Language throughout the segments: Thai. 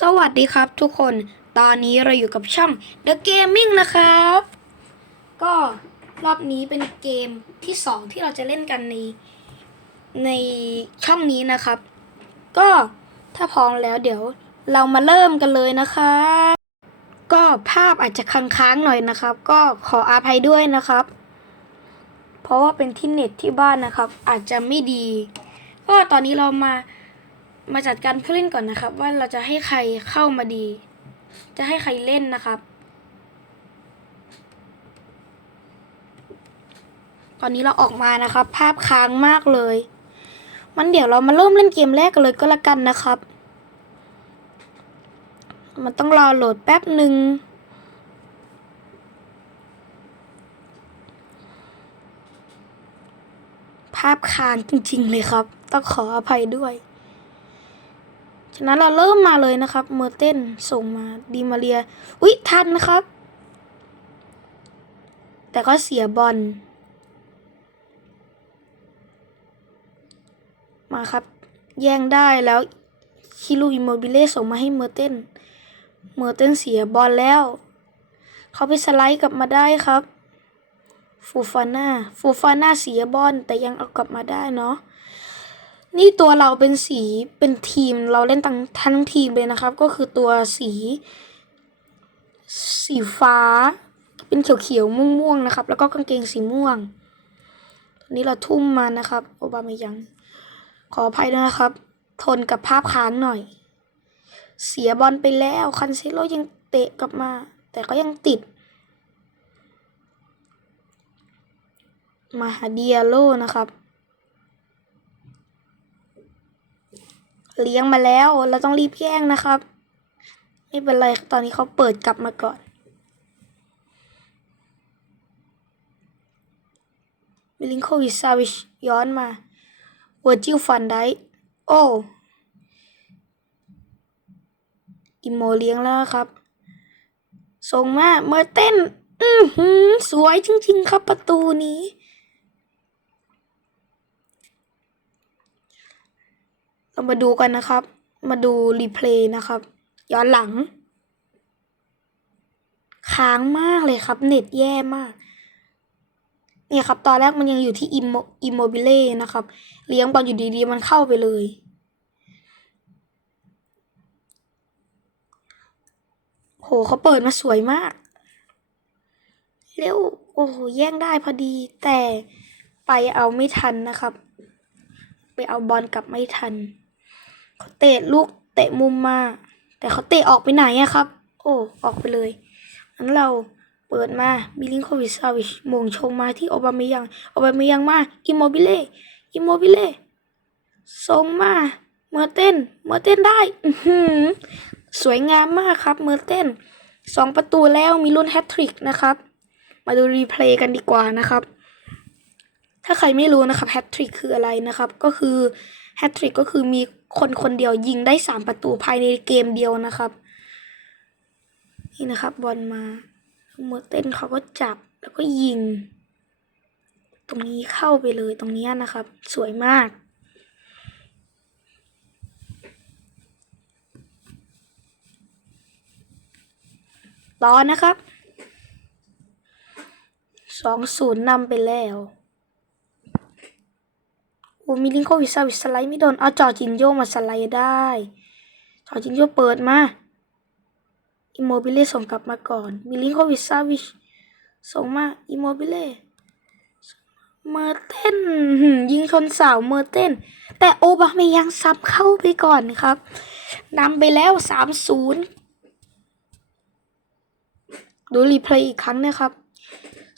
สวัสดีครับทุกคน ตอนนี้เราอยู่กับช่อง The Gaming นะครับ ก็รอบนี้เป็นเกมที่สองที่เราจะเล่นกันในในช่องนี้นะครับ ก็ถ้าพร้อมแล้วเดี๋ยวเรามาเริ่มกันเลยนะครับ ก็ภาพอาจจะค้างๆหน่อยนะครับ ก็ขออภัยด้วยนะครับ เพราะว่าเป็นที่เน็ตที่บ้านนะครับ อาจจะไม่ดี ก็ตอนนี้เรามา มาจัดการผู้เล่นก่อนนะครับ ว่าเราจะให้ใครเข้ามาดี จะให้ใครเล่นนะครับ ตอนนี้เราออกมานะครับ ภาพค้างมากเลย มันเดี๋ยวเรามาเริ่มเล่นเกมแรกกันเลยก็แล้วกันนะครับ มันต้องรอโหลดแป๊บหนึ่งภาพค้างจริงๆเลยครับ ต้องขออภัยด้วย ฉะนั้นเราเริ่มมาเลยนะครับ เมอร์เต้นส่งมาดีมาเรียอุ๊ยทันนะครับ แต่ก็เสียบอลมาครับ แย่งได้แล้วคิรูอิโมบิเล่ส่งมาให้เมอร์เต้นเมอร์เต้นเสียบอลแล้ว เขาไปสไลด์กลับมาได้ครับ ฟูฟาน่าฟูฟาน่าเสียบอลแต่ยังเอากลับมาได้เนาะ นี่ตัวเราเป็นสีเป็นทีมเราเล่นทั้งทั้งทีมเลยนะครับ ก็คือตัวสี สีฟ้า เป็นเขียวๆม่วงๆนะครับ แล้วก็กางเกงสีม่วงตอนนี้เราทุ่มมานะครับ โอบามายัง ขออภัยด้วยนะครับ ทนกับภาพค้างหน่อย เสียบอลไปแล้วคันเซโลยังเตะกลับมา แต่ก็ยังติด มาหาเดียโลนะครับ เลี้ยงมาแล้ว เราต้องรีบแย่งนะครับ ไม่เป็นไรตอนนี้เขาเปิดกลับมาก่อน มิลินโควิชซาวิชย้อนมาเวอร์จิลฟันได้โอ้อิโมเลี้ยงแล้วครับส่งมาเมื่อเต้น อือหือสวยจริง ๆ ครับประตูนี้ เรามาดูกันนะครับ มาดูรีเพลย์นะครับ ย้อนหลัง ค้างมากเลยครับ เน็ตแย่มาก เนี่ยครับ ตอนแรกมันยังอยู่ที่อิมอิโมบิเล่นะครับ เลี้ยงบอลอยู่ดีๆ มันเข้าไปเลย โหเขาเปิดมาสวยมาก เร็ว โอ้โห แย่งได้พอดี แต่ไปเอาไม่ทันนะครับ ไปเอาบอลกลับไม่ทัน เขาเตะลูกเตะมุมมา แต่เขาเตะออกไปไหนอะครับ โอ้ ออกไปเลยงั้นเราเปิดมามิลินโควิชซาวิชมงชงมาที่โอบาเมยังโอบาเมยังมาอิโมบิเล่อิโมบิเล่ส่งมาเมอร์เต้นเมอร์เต้นได้สวยงามมากครับเมอร์เต้นสองประตูแล้วมีรุ่นแฮตทริกนะครับ มาดูรีเพลย์กันดีกว่านะครับ ถ้าใครไม่รู้นะครับแฮตทริกคืออะไรนะครับ ก็คือแฮตทริกก็คือมีคนคนเดียวยิงได้สามประตูภายในเกมเดียวนะครับ นี่นะครับบอลมาเมอร์เต้นเขาก็จับแล้วก็ยิง ตรงนี้เข้าไปเลยตรงนี้นะครับ สวยมากต่อนะครับ สองศูนย์นำไปแล้ว โอ้มิลินโควิชซาวิสไลด์ไม่โดน เอาจอจินโยมาสไลด์ได้ จอจินโยเปิดมาอิโมบิเล่ส่งกลับมาก่อนมิลินโควิชซาวิชส่งมาอิโมบิเล่เมอร์เต้นยิงชนเสาเมอร์เต้น แต่โอบาเมยังซับเข้าไปก่อนครับนำไปแล้วสามศูนย์ดูรีเพลย์อีกครั้งนะครับ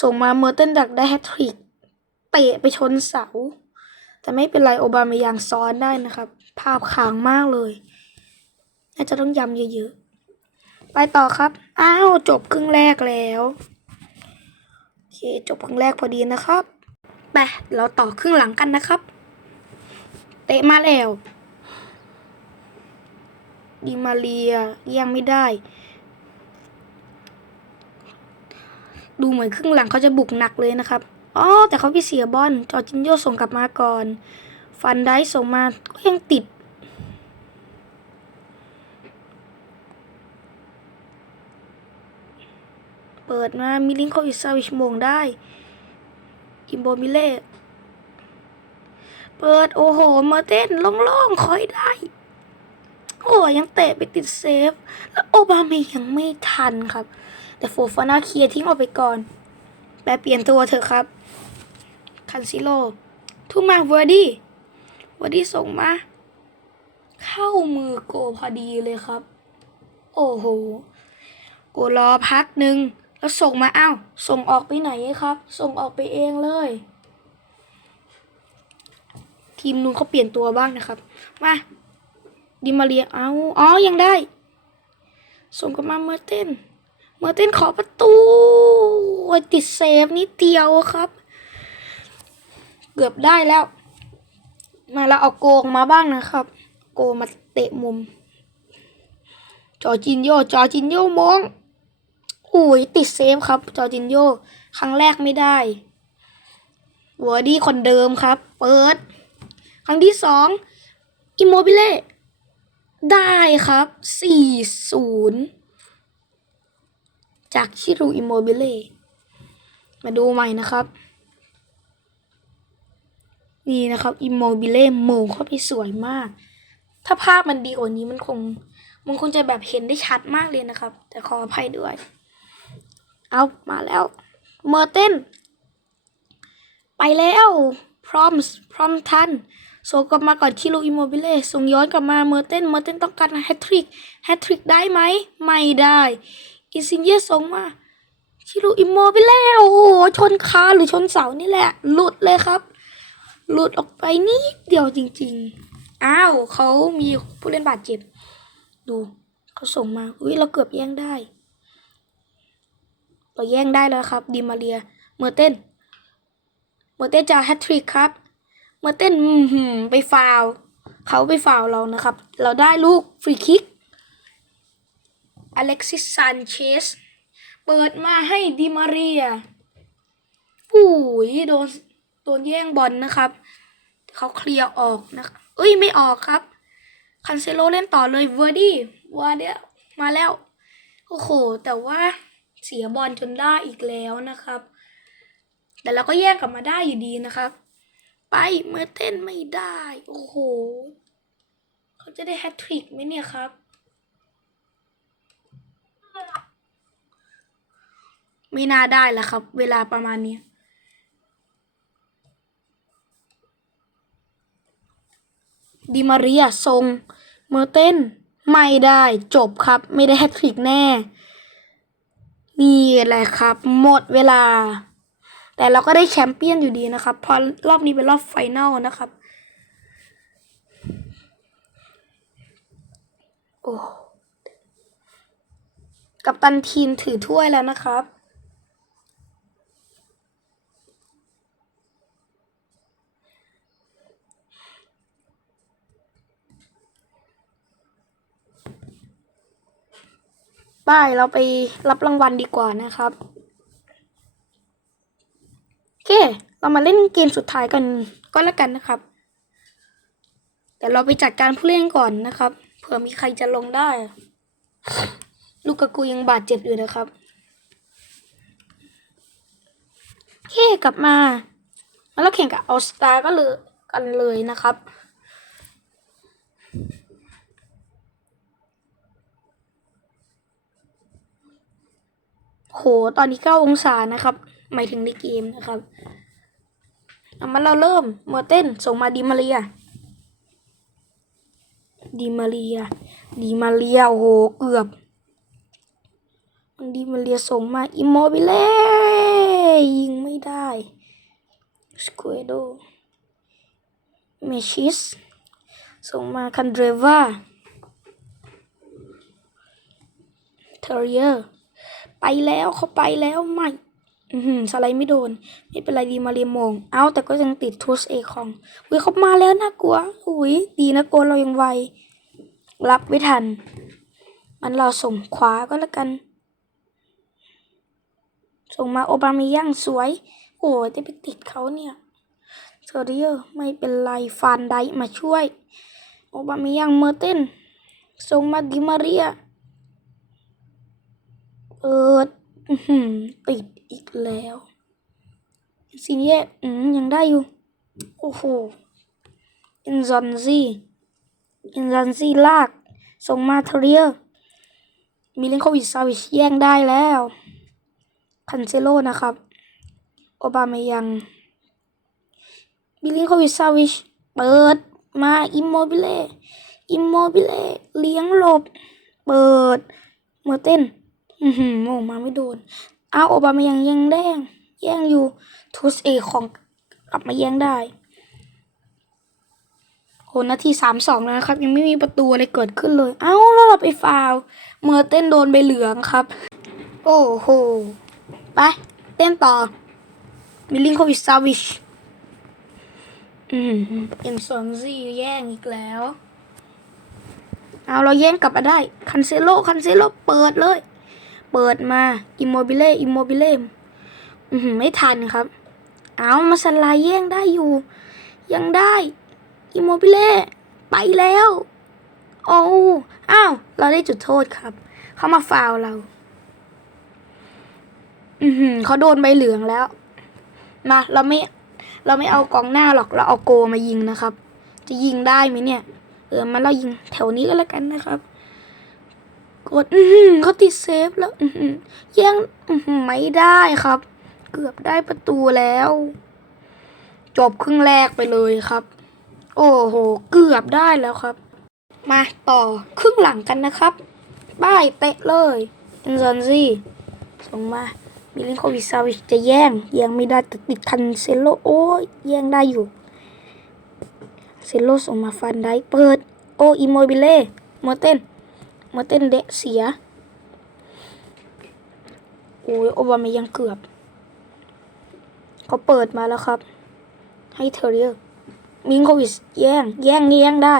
ส่งมาเมอร์เต้นดักได้แฮตทริก เตะไปชนเสา แต่ไม่เป็นไรโอบามายังซ้อนได้นะครับ ภาพค้างมากเลย น่าจะต้องย้ำเยอะๆ ไปต่อครับ อ้าว จบครึ่งแรกแล้วโอเคจบครึ่งแรกพอดีนะครับไปเราต่อครึ่งหลังกันนะครับ เตะมาแล้วดีมาเรียยังไม่ได้ ดูเหมือนครึ่งหลังเขาจะบุกหนักเลยนะครับ อ๋อแต่เขาไปเสียบอลจอจินโยส่งกลับมาก่อน ฟันได้ส่งมาก็ยังติด เปิดมามิลิงโคอิซาวิชมงได้ อิมโบมิเล่เปิด โอ้โห มาเต้นล่องๆคอยได้ โอ้ยังเตะไปติดเซฟ แล้วโอบาเมยังไม่ทันครับ แต่โฟฟานาเคลียร์ทิ้งออกไปก่อนแปลเปลี่ยนตัวเถอะครับ คันซิโลทุ่มมาเวอร์ดี้เวอร์ดี้ส่งมา เข้ามือโกพอดีเลยครับ โอ้โห โกรอพักหนึ่งแล้วส่งมาอ้าวส่งออกไปไหนครับ ส่งออกไปเองเลย ทีมนู้นเขาเปลี่ยนตัวบ้างนะครับ มาดิมาเรียเอาอ๋อยังได้ ส่งกลับมาเมอร์เต้นเมอร์เต้นขอประตูติดเซฟนิดเดียวครับ เกือบได้แล้ว มาแล้วเอาโกงมาบ้างนะครับ โกมาเตะมุม จอจินโย จอจินโยมองอุ้ยติดเซฟครับ จอจินโย ครั้งแรกไม่ได้วอร์ดี้คนเดิมครับ เปิด ครั้งที่สองอิโมบิเล่ได้ครับสี่ศูนย์จากชิรูอิโมบิเล่มาดูใหม่นะครับ นี่นะครับอิมโมบิเล่โมงเข้าไปสวยมาก ถ้าภาพมันดีกว่านี้มันคง มันคงจะแบบเห็นได้ชัดมากเลยนะครับ แต่ขออภัยด้วย เอามาแล้วเมอร์เต้น ไปแล้วพร้อมพร้อมทันส่งกลับมาก่อนที่ลูอิโมบิเล่ส่งย้อนกลับมาเมอร์เต้นเมอร์เต้นต้องการแฮตทริกแฮตทริกได้ไหมไม่ได้อิซินเย่ส่งมาชิลูอิโมบิเล่โอ้โหชนคาหรือชนเสานี่แหละ หลุดเลยครับ หลุดออกไปนิดเดียวจริง ๆ อ้าวเขามีผู้เล่นบาดเจ็บ ดูเขาส่งมา อุ้ยเราเกือบแย่งได้ เราแย่งได้แล้วครับ ดิมาเรีย เมอร์เต้น เมอร์เต้นจะแฮตทริกครับ เมอร์เต้นไปฟาวเขาไปฟาวเรานะครับ เราได้ลูกฟรีคิก อเล็กซิสซานเชส เปิดมาให้ดิมาเรียอุ้ยโดน โดนแย่งบอลนะครับ เขาเคลียร์ออกนะเอ้ยไม่ออกครับคันเซโลเล่นต่อเลยเวอร์ดี้วาเดียมาแล้วโอ้โห แต่ว่าเสียบอลจนได้อีกแล้วนะครับ แต่เราก็แย่งกลับมาได้อยู่ดีนะครับ ไปเมื่อเต้นไม่ได้ โอ้โห เขาจะได้แฮตทริกไหมเนี่ยครับไม่น่าได้แล้วครับ เวลาประมาณนี้ ดิมาเรียทรงเมอร์เต้นไม่ได้จบครับ ไม่ได้แฮตทริกแน่ นี่แหละครับ หมดเวลา แต่เราก็ได้แชมเปี้ยนอยู่ดีนะครับเพราะรอบนี้เป็นรอบไฟแนลนะครับ โอ้ กับตันทีมถือถ้วยแล้วนะครับ ป้ายเราไปรับรางวัลดีกว่านะครับโอเค เรามาเล่นเกมสุดท้ายกันก็แล้วกันนะครับ แต่เราไปจัดการผู้เล่นก่อนนะครับ เผื่อมีใครจะลงได้ ลูกกากูยังบาดเจ็บอยู่นะครับโอเคกลับมา แล้วเราแข่งกับออสตาก็เลยกันเลยนะครับ โห ตอนนี้เก้าองศานะครับ หมายถึงในเกมนะครับเอามาเราเริ่มเมอร์เต้นส่งมาดิมาเรียดิมาเรียดิมาเรียโอ้โห เกือบดิมาเรียส่งมา อิโมบิเล่ยิงไม่ได้ สควโดเมชิส ส่งมาคันเดรวาเทเรีย ไปแล้วเขาไปแล้วไม่อือหือสไลด์ไม่โดน ไม่เป็นไรดีมาเรียมง เอาแต่ก็ยังติดทูสเอของอุ้ยเขามาแล้วน่ากลัวอุ้ยดีนะโกนเรายังไว รับไม่ทัน มันเราส่งขวาก็แล้วกัน ส่งมาโอบามิยังสวย โอ้ยแต่ไปติดเขาเนี่ยเทอริเออไม่เป็นไรฟานไดมาช่วย โอบามิยังเมอร์เต้นส่งมาดิมาเรีย เปิดอือติดอีกแล้วซีเนียอืมยังได้อยู่ โอ้โหอินซอนซีอินซอนซีลาก ส่งมาเทเรียมิลินโควิชซาวิชแย่งได้แล้ว คันเซโลนะครับ โอบามายังมิลินโควิชซาวิชเปิดมาอิมโมบิเล่อิมโมบิเล่เลี้ยงหลบ เปิดเมอร์เต้น อือหือโมงมาไม่โดนอ้าวโอบามายังยังแดงแย่งอยู่ทูสเอของกลับมาแย่งได้โหนาทีสามสองแล้วนะครับ ยังไม่มีประตูอะไรเกิดขึ้นเลย เอ้าแล้วเราไปฟาวเมอร์เต้นโดนใบเหลืองครับ โอ้โห ไป เต้นต่อมิลินโควิชซาวิชอืมเอ็นซอนซี่แย่งอีกแล้ว เอาเราแย่งกลับมาได้ คันเซโลคันเซโลเปิดเลย เปิดมาอิมโมบิเล่อิมโมบิเล่ไม่ทันครับ เอามาสไลด์แย่งได้อยู่ ยังได้อิมโมบิเล่ไปแล้ว โอ้อ้าว เราได้จุดโทษครับ เขามาฟาวเรา อือหือเขาโดนใบเหลืองแล้ว มา เราไม่ เราไม่เอากองหน้าหรอก เราเอาโกมายิงนะครับ จะยิงได้ไหมเนี่ย เออมาเรายิงแถวนี้ก็แล้วกันนะครับ กดอือหือเขาติดเซฟแล้ว อือหือแย่งอือหือไม่ได้ครับ เกือบได้ประตูแล้ว จบครึ่งแรกไปเลยครับ โอ้โห เกือบได้แล้วครับ มาต่อครึ่งหลังกันนะครับบ้ายเตะเลยอินซอนซี่ส่งมามิลินโควิชซาวิชจะแย่งแย่งไม่ได้แต่ติดคันเซโลโอ้แย่งได้อยู่เซโลส่งมาฟันได้เปิด โออิโมบิเล่มอเต้น มอเต้นเดะเสียโอ้ยโอบามายังเกือบ เขาเปิดมาแล้วครับ ให้เทเรียมิงโควิชแย่ง แย่งแย่งได้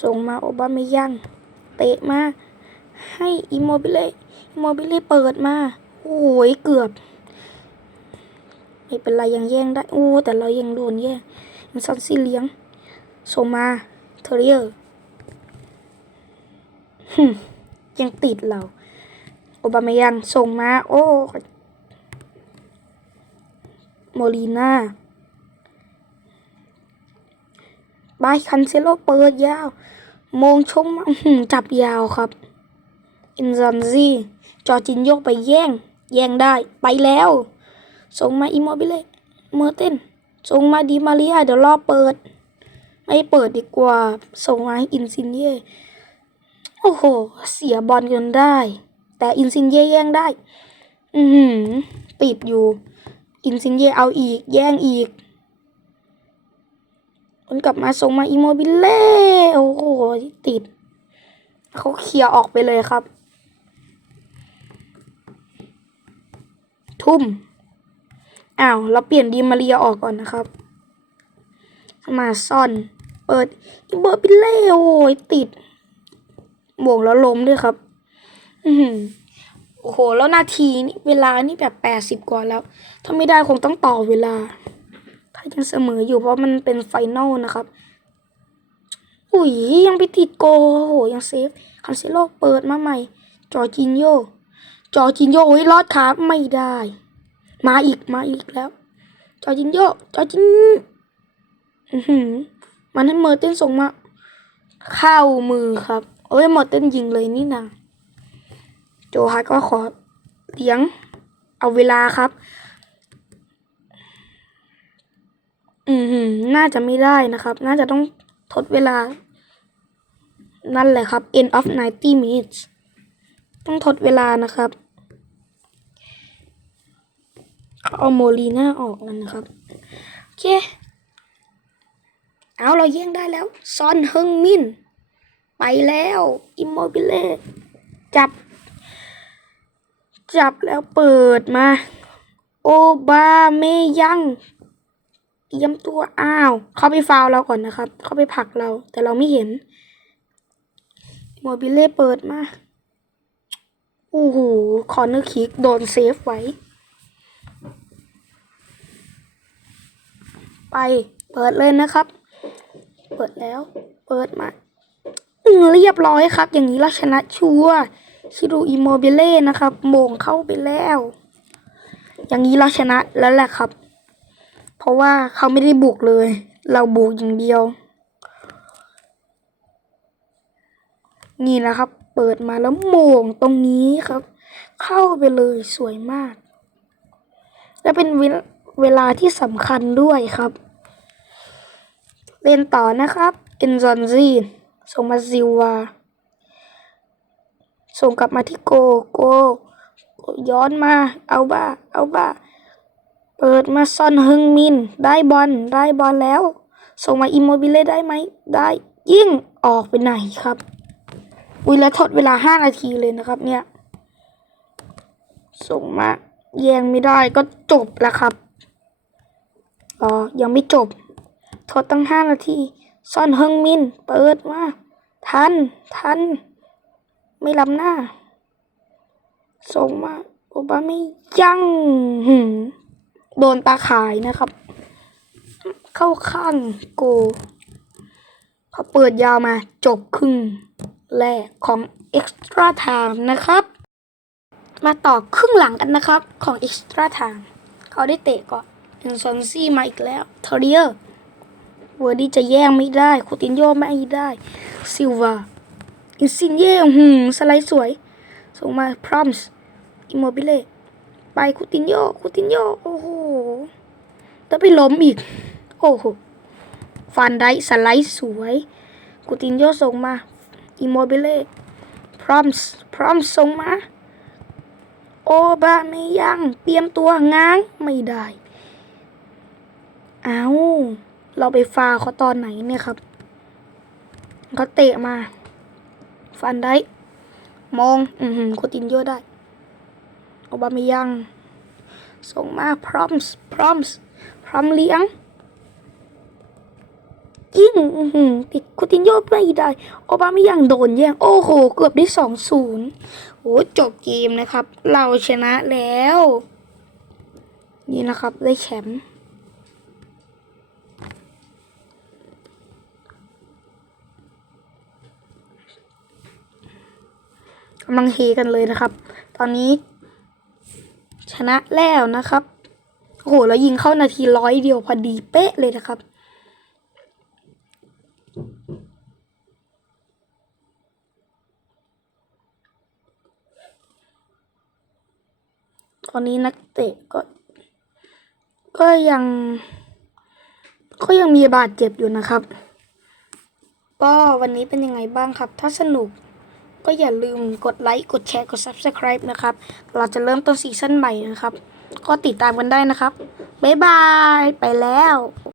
ส่งมาโอบามายัง เตะมา ให้อิโมบิเล่อิโมบิเล่เปิดมา โอ้ยเกือบ ไม่เป็นไรยังแย่งได้ โอ้แต่เรายังโดนแย่งมันซันซี่เลี้ยงส่งมาเทเรีย ยังติดเรา โอบามายังส่งมา โอ้ โมลีนาบายคันเซโลเปิดยาว มงชงมาจับยาวครับ อินซันซีจอจินโยกไปแย่ง แย่งได้ ไปแล้ว ส่งมาอิโมบิเล่เมอร์เต้นส่งมาดิมาเรียเดี๋ยวรอเปิด ไม่เปิดดีกว่า ส่งมาอินซินเย่ โอ้โห เสียบอลจนได้ แต่อินซินเย่แย่งได้ อือหือติดอยู่ อินซินเย่เอาอีก แย่งอีกมันกลับมาส่งมาอิโมบิเล่โอ้โหติด เขาเคลียร์ออกไปเลยครับ ทุ่มอ้าวเราเปลี่ยนดีมาเรียออกก่อนนะครับ มาซ่อน เปิดอิโมบิเล่โอ้ยติด บวกแล้วล้มด้วยครับ อือหือโอ้โห แล้วนาทีนี่เวลานี่แบบแปดสิบกว่าแล้ว ถ้าไม่ได้คงต้องต่อเวลา ถ้ายังเสมออยู่เพราะมันเป็นไฟนอลนะครับ อุ้ยยังไปติดโกโอ้โหยังเซฟคันเซโลเปิดมาใหม่ จอจินโย จอจินโยโอ้ยรอดขาไม่ได้ มาอีกมาอีกแล้ว จอจินโย จอจินอือหือมันให้เมอร์เต้นส่งมา เข้ามือครับ เอ้ยเมอเต้นยิงเลยนี่นะโจฮัทก็ขอเลี้ยง เอาเวลาครับอืมหืมน่าจะไม่ได้นะครับ น่าจะต้องทดเวลา นั่นแหละครับ end of 90 minutes ต้องทดเวลานะครับ เอาโมลีน่าออกแล้วนะครับ โอเค เอาเราแย่งได้แล้ว ซอนเฮิงมิน ไปแล้วอิมโมบิเล่จับ จับแล้วเปิดมา โอบาเมยังเตรียมตัวอ้าว เขาไปฟาวเราก่อนนะครับ เขาไปผลักเรา แต่เราไม่เห็นโมบิเล่เปิดมาโอ้โหคอร์เนอร์คิกโดนเซฟไว้ ไปเปิดเลยนะครับ เปิดแล้ว เปิดมา เรียบร้อยครับ อย่างนี้เราชนะชัวชิรูอิโมเบเล่นะครับมงเข้าไปแล้ว อย่างนี้เราชนะแล้วแหละครับ เพราะว่าเขาไม่ได้บุกเลย เราบุกอย่างเดียว นี่นะครับ เปิดมาแล้วโมงตรงนี้ครับ เข้าไปเลยสวยมาก และเป็นเวลเวลาที่สำคัญด้วยครับ เล่นต่อนะครับเอนซอนซี ส่งมาซิวา ส่งกลับมาที่โก โก ย้อนมา เอาบ้า เอาบ้า เปิดมาซอนฮึงมิน ได้บอล ได้บอลแล้ว ส่งมาอิมโมบิเล่ได้ไหม ได้ ยิ่งออกไปไหนครับ อุ้ยแล้วทดเวลาห้านาทีเลยนะครับเนี่ย ส่งมาแย่งไม่ได้ก็จบแล้วครับ อ๋อ ยังไม่จบ ทดตั้งห้านาที ซอนเฮงมิน เปิดมา ทัน ทัน ไม่ล้ำหน้า ส่งมาโอบาไม่ยังโดนตาขายนะครับ เข้าข้างโกพอเปิดยาวมาจบครึ่งแรกของ Extra Time นะครับ มาต่อครึ่งหลังกันนะครับของ Extra Time เขาได้เตะก่อนเอนซอนซี่มาอีกแล้วเทเรีย เวอร์ดี้จะแย่งไม่ได้คูตินโยไม่ได้ ซิลวา อินซินเย่หืมสไลด์สวย ส่งมาพรอมส์อิโมบิเล่ไปคูตินโยคูตินโยโอ้โหแล้วไปล้มอีก โอ้โหฟันได้สไลด์สวยคูตินโยส่งมาอิโมบิเล่พรอมส์พรอมส์ส่งมาโอบาไม่ยังเตรียมตัวง้างไม่ได้ เอา เราไปฟาเขาตอนไหนเนี่ยครับเขาเตะมา ฟันได้ มอง อือหือโคตินโยได้โอบามายัง ส่งมาพร้อมส์พร้อมส์พร้อมเลี้ยงยิงอือหือติดโคตินโยไม่ได้โอบามายังโดนแย่ง โอ้โห เกือบได้สองศูนย์โอ้จบเกมนะครับ เราชนะแล้ว นี่นะครับ ได้แชมป์ กำลังเฮกันเลยนะครับ ตอนนี้ ชนะแล้วนะครับโอ้โหแล้วยิงเข้านาทีร้อยเดียวพอดีเป๊ะเลยนะครับ ตอนนี้นักเตะก็ ก็ยัง ก็ยังมีบาดเจ็บอยู่นะครับ ก็วันนี้เป็นยังไงบ้างครับ ถ้าสนุก ก็อย่าลืมกดไลค์ กดแชร์ กด Subscribe นะครับ เราจะเริ่มต้นซีซั่นใหม่นะครับ ก็ติดตามกันได้นะครับ บ๊ายบาย ไปแล้ว